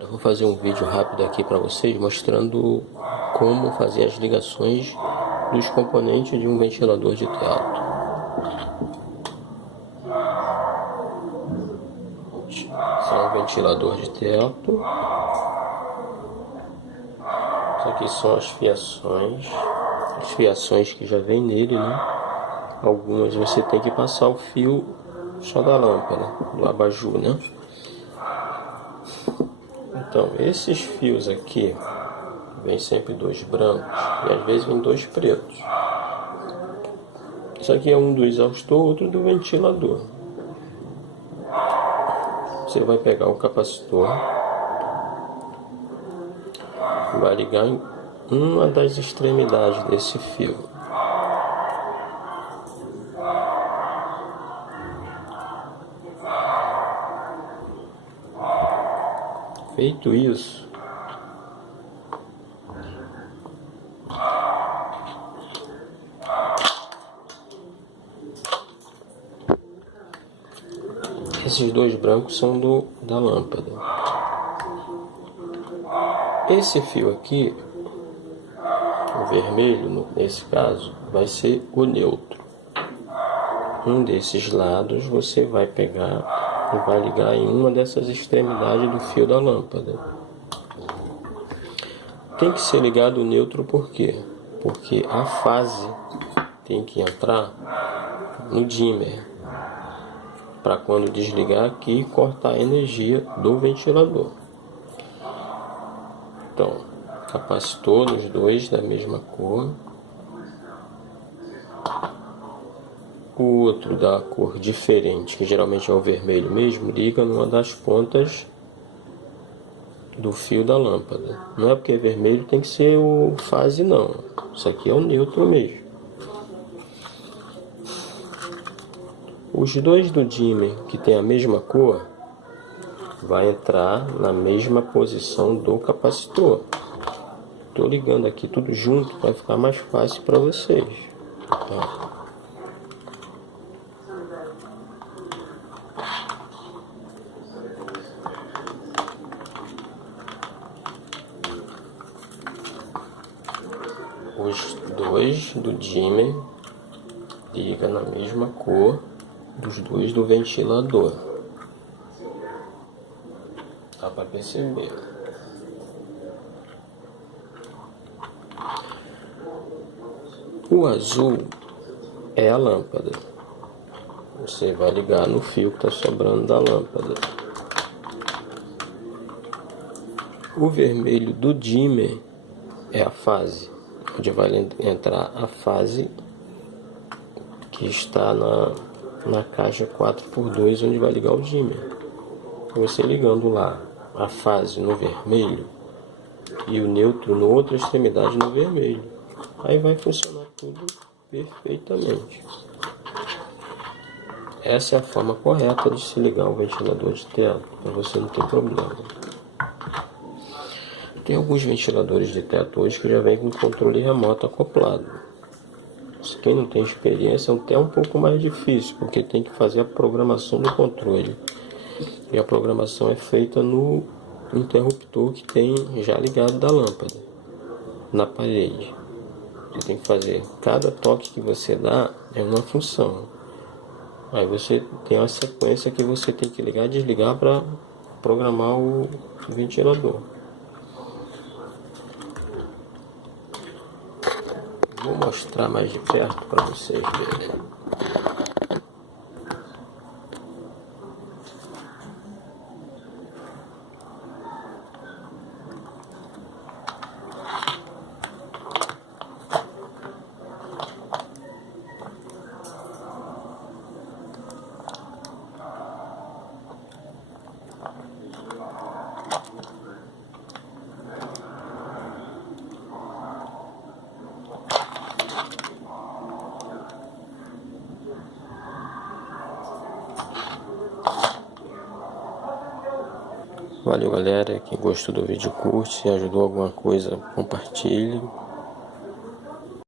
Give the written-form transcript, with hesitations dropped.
Eu vou fazer um vídeo rápido aqui para vocês mostrando como fazer as ligações dos componentes de um ventilador de teto. Esse é um ventilador de teto. Isso aqui são as fiações que já vem nele, né? Algumas você tem que passar o fio só da lâmpada, do abajur, né? Então, esses fios aqui, vem sempre dois brancos e às vezes vem dois pretos. Isso aqui é um do exaustor, outro do ventilador. Você vai pegar o capacitor, vai ligar em uma das extremidades desse fio. Feito isso, esses dois brancos são da lâmpada. Esse fio aqui, o vermelho, nesse caso, vai ser o neutro. Um desses lados você vai pegar e vai ligar em uma dessas extremidades do fio da lâmpada. Tem que ser ligado o neutro por quê? Porque a fase tem que entrar no dimmer, para quando desligar aqui, cortar a energia do ventilador. Então, capacitor nos dois da mesma cor. O outro da cor diferente, que geralmente é o vermelho mesmo, liga numa das pontas do fio da lâmpada. Não é porque é vermelho tem que ser o fase, não. Isso aqui é o neutro mesmo. Os dois do dimmer que tem a mesma cor vai entrar na mesma posição do capacitor. Estou ligando aqui tudo junto para ficar mais fácil para vocês. Tá? Os dois do dimmer liga na mesma cor dos dois do ventilador. Dá para perceber. O azul é a lâmpada. Você vai ligar no fio que está sobrando da lâmpada. O vermelho do dimmer é a fase, onde vai entrar a fase que está na caixa 4x2, onde vai ligar o dimmer. Você ligando lá a fase no vermelho e o neutro na outra extremidade no vermelho, aí vai funcionar tudo perfeitamente. Essa é a forma correta de se ligar o ventilador de teto, para você não ter problema. Tem alguns ventiladores de teto hoje que já vem com controle remoto acoplado. Quem não tem experiência é até um pouco mais difícil, porque tem que fazer a programação do controle. E a programação é feita no interruptor que tem já ligado da lâmpada, na parede. Você tem que fazer, cada toque que você dá é uma função. Aí você tem uma sequência que você tem que ligar e desligar para programar o ventilador. Vou mostrar mais de perto para vocês verem. Valeu, galera. Quem gostou do vídeo, curte. Se ajudou alguma coisa, compartilhe.